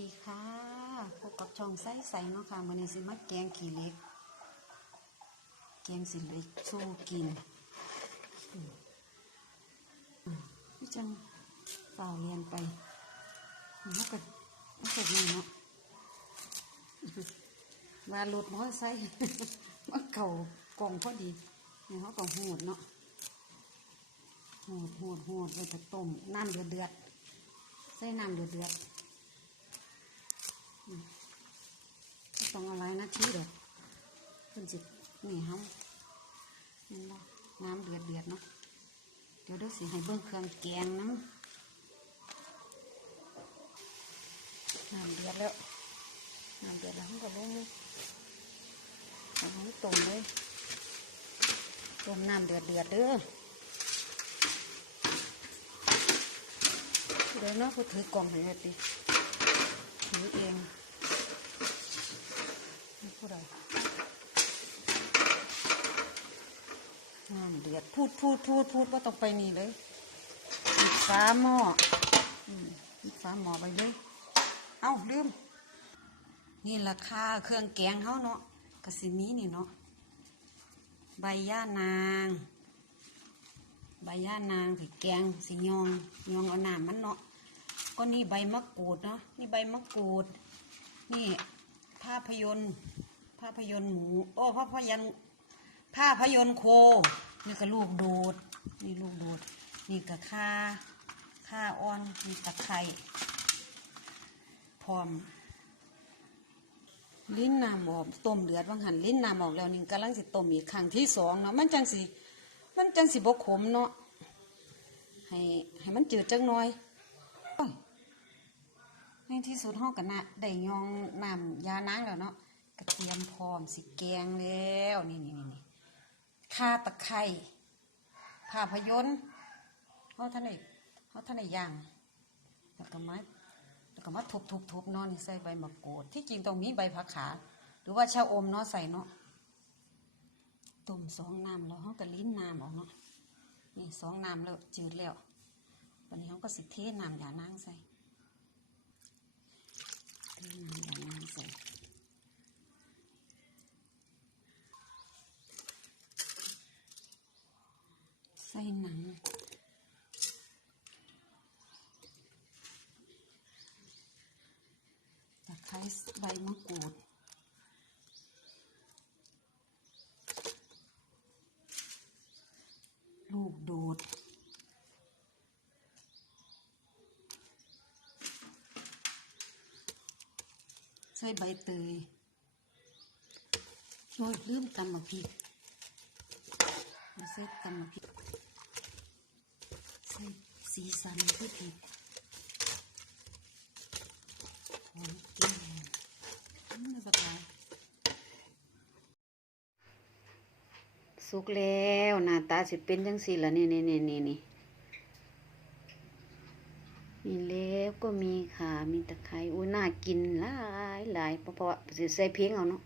ดีค่ะพบกับช่องใส่ใสเนาะค่ะมันนี้สิมาแกงขี้เล็ก แกงสิเล็กสู้กินพี่จังเฝ้าเรียนไปมันก็มันก็ดีเนาะว่ารถมอเตอร์ไซค์มันเก่ากล่องพอดีนี่เขาก็หูดเนาะหูดหูดหูดไว้จะต้มน้ำเดือดเดือดใส่น้ำเดือดเดือด ต้องอะไรนะทีเด็ดเพิ่นสินี่เฮาเห็นบ่น้ำเดือดเดือดเนาะเดี๋ยวเดี๋ยวสิให้เบิ่งเครื่องแกงน้ำน้ำเดือดแล้วน้ำเดือดแล้วก็ลงเลยเอาให้ต้มเลยต้มน้ำเดือดเดือดเด้อเดี๋ยวเนาะผู้ถือกล่องให้หน่อยดิ ถือเองนี่ผู้ใดน้ำเดือดพูดพูดพูดพูดว่าต้องไปนี่เลยปิดฟ้าหม้ออืมฟ้าหม้อไปเลย เอ้าลืม นี่ราคาเครื่องแกงเขาเนาะกระสิมีนี่เนาะใบย่านาง ใบย่านางสีแกงสียองยองเอาหน้ำมันเนาะ ก็นี่ใบมะกรูดเนาะนี่ใบมะกรูด นี่ภาพยนตร์ภาพยนตร์หมู โอ้ภาพยนตร์ภาพยนตร์โค นี่ก็ลูกโดด นี่ลูกโดด นี่ก็ข้าข้าอ่อนนี่ตะไคร้พร้อม ลิ้นน้ำออกต้มเดือดว่างหันลิ้นน้ำออกแล้วนี่กำลังสิต้มอีกครั้งที่สองเนาะมันจังสิมันจังสิบกขมเนาะให้ให้มันจืดจังน่อยโอ้ย ในที่สุดห้องกันนะได้ยองน้ำยานางแล้วเนาะกระเทียมพร้อมสิแกงแล้วนี่นี่นี่นี่ข่าตะไคร้ภาพยนตร์เขาท่านไหนเขาท่านไหนย่างแล้วก็มาแล้วก็มาทุบทุบทุบเนาะนี่ใส่ใบมะกรูดที่จริงต้องมีใบผักขา หรือว่าชะอมเนาะใส่เนาะต้มสองน้ำแล้วเขาก็ลิ้นน้ำออกเนาะนี่สองน้ำแล้วจืดแล้ววันนี้เขาก็สิเทน้ำยานางใส่ เทน้ำยานางใส่ใส่หนังตะไคร้ใบมะกรูดลูกโดด ใส่ใบเตยโอ้ยลืมตำมะพริกใส่ตำมะพริกใส่สีสันที่ผิดหอมแก้มอืมไม่บักหลายสุกแล้วหน้าตาสิเป็นจังสิละนี่นี่นี่นี่นี่มีเล็บ ก็มีขามีตะไคร้อุ้ยน่ากินหลายหลายเพราะว่าใส่เพียงเอาเนาะ